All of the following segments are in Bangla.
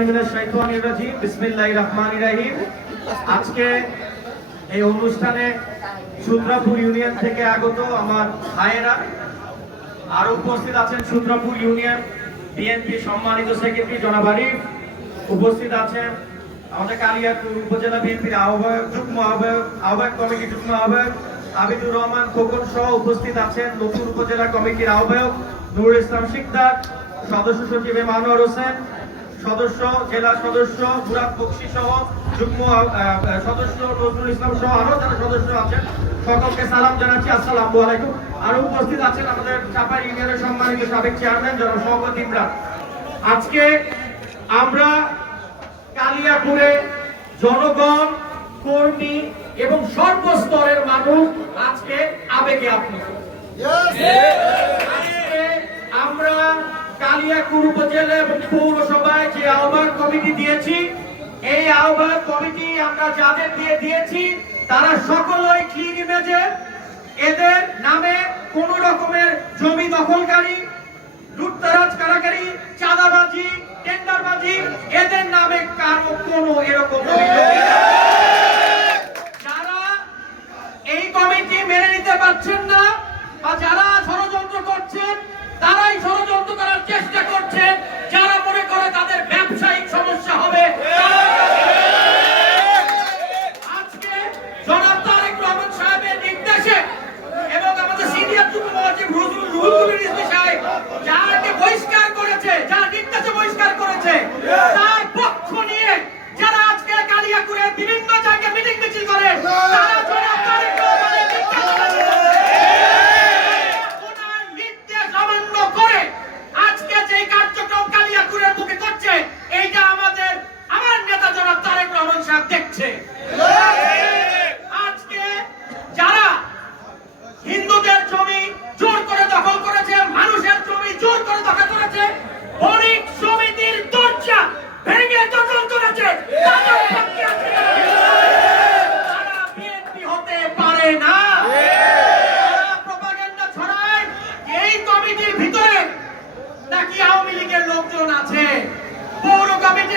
আমাদের উপজেলা বিএনপির আহ্বায়ক কমিটি আবিদুর রহমান খোকন সহ উপস্থিত আছেন নতুন উপজেলা কমিটির আহ্বায়ক নুরুল ইসলাম শিকদার, সদস্য সচিব হোসেন সদস্য জেলা সদস্য মুরাদ বক্সি সহ যুগ্ম সদস্য নজরুল ইসলাম সহ আরও যারা সদস্য আছেন সকলকে সালাম জানাচ্ছি। আসসালামু আলাইকুম। আরও উপস্থিত আছেন আমাদের চাপাই ইউনিয়নের সম্মানিত সাবেক চেয়ারম্যান জনাব শওকত ইমরান। আজকে আমরা কালিয়াপুরে জনগণ কর্মী এবং সর্বস্তরের মানুষ আজকে আবেগে আপ্লুত। আমরা কালিয়াকুর উপজেলা এবং পৌরসভায় যে আহ্বায়ক কমিটি দিয়েছি। এই আহ্বায়ক কমিটি আমরা যাদের দিয়ে দিয়েছি, তারা সকলেই ক্লিন ইমেজে এদের নামে কোন রকমের জমি দখলকারী, লুটতারাজ কারাকারি চাঁদাবাজি, টেন্ডারবাজি, এদের নামে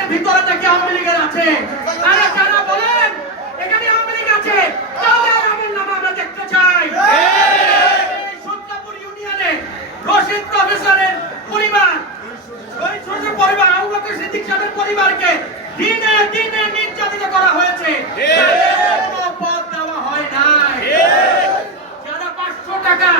কমিটির ভিতরে থেকে আওয়ামী লীগের আছে। তারা যারা বলেন? এখানে আওয়ামী লীগ আছে। তাদের আমল নামা আমরা দেখতে চাই। এই ইউনিয়নে রশিদ প্রফেসরের পরিবার পরিবার আবু বকর সিদ্দিক সাহেবের পরিবারকে দিনে দিনে নির্যাতিত করা হয়েছে তাদের কোনো পদ দেওয়া হয় নাই যারা পাঁচশো টাকা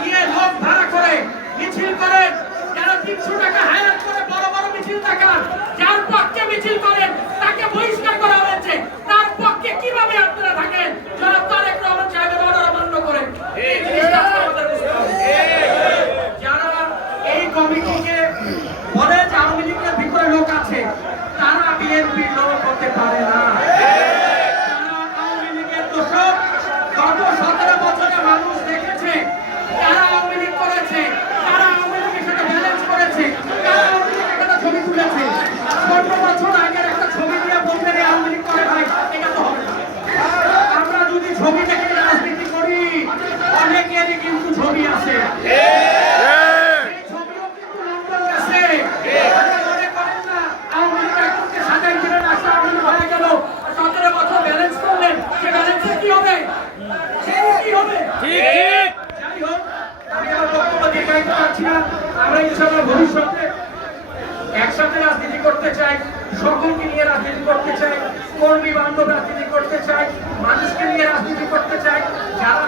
দিয়ে লোক ভাড়া করে মিছিল করেন যারা তিনশো টাকা হায়ার করে বড় বড় মিছিল দেখান যার পক্ষে মিছিল করেন তাকে বহিষ্কার করা হয়েছে তার পক্ষে কীভাবে আপনারা থাকেন যারা তারেক রহমান সাহেবের অর্ডার অমান্য করেন এই জিনিসটা আজকে আমাদের বুঝতে হবে। যারা এই কমিটিকে বলে যে আওয়ামী লীগের ভিতরে লোক আছে তারা বিএনপির লোক হতে পারে না যারা আওয়ামী লীগের দোষক গত সতেরো বছরে মানুষ দেখেছে যারা আওয়ামী লীগ করেছে তারা আওয়ামী লীগের সাথে ব্যালেন্স করেছে তারা আওয়ামী লীগের একটা ছবি তুলেছে পনেরো বছর আগের একটা ছবি নিয়ে বলবেন এই আওয়ামী লীগ করে ভাই এটা তো হবে না। আমরা যদি ছবি দেখে রাজনীতি করি অনেকেরই কিন্তু ছবি আছে এই ছবিও কিন্তু লন্ডন গেছে আপনারা মনে করেন না আওয়ামী লীগ এখনকে সাজাই দিলেন আসলে আওয়ামী লীগ হয়ে গেল আর সতেরো বছর ব্যালেন্স করলেন সে ব্যালেন্সে কি হবে সে কি হবে যাই হোক আমি আমার ইনশাআল্লাহ ভবিষ্যতে একসাথে রাজনীতি করতে চাই সকলকে নিয়ে রাজনীতি করতে চাই কর্মী বান্ধব রাজনীতি করতে চাই মানুষকে নিয়ে রাজনীতি করতে চাই যারা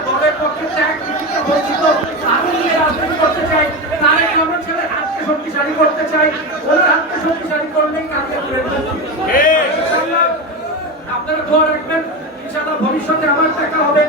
করতে চাই ওনার হাতকে শক্তিশালী করলেই কাজে আপনারা দোয়া রাখবেন ইনশাআল্লাহ ভবিষ্যতে আমার দেখা হবে।